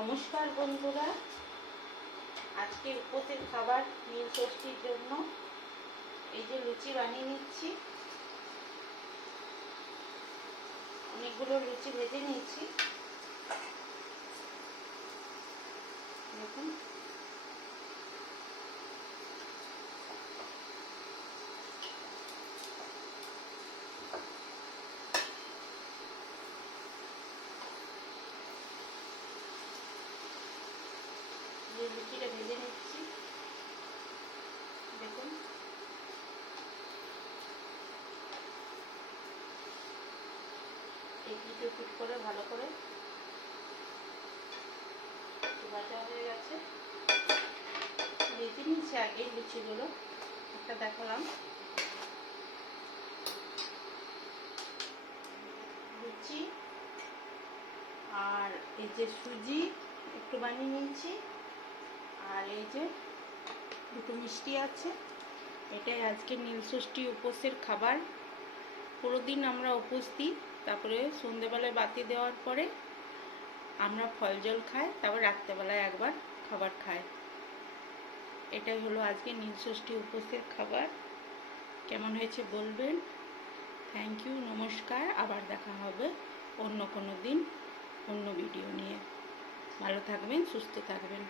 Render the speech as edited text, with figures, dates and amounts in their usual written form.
নমস্কার বন্ধুরা, আজকে উপোসের খাবার নীল ষষ্ঠীর জন্য এই যে লুচি বানিয়ে নিচ্ছি। অনেকগুলো লুচি ভেজে নিয়েছি, দেখুন। যে লুচিটা ভেজে নিচ্ছি, দেখুন। এই পিঠ পিঠ করে ভালো করে ভাজা হয়ে গেছে। ভেজে নিচ্ছি আগে লুচিগুলো, একটা দেখালাম। লুচি আর এই যে সুজি একটু বানিয়ে নিয়েছি, আর এই যে দুটো মিষ্টি আছে। এটাই আজকে নীলষষ্ঠী উপোসের খাবার। পুরো দিন আমরা উপোস দিই, তারপরে সন্ধ্যেবেলায় বাতি দেওয়ার পরে আমরা ফল জল খাই, তারপর রাত্রেবেলায় একবার খাবার খাই। এটাই হলো আজকে নীলষষ্ঠী উপোসের খাবার। কেমন হয়েছে বলবেন। থ্যাংক ইউ, নমস্কার। আবার দেখা হবে অন্য কোনো দিন অন্য ভিডিও নিয়ে। ভালো থাকবেন, সুস্থ থাকবেন।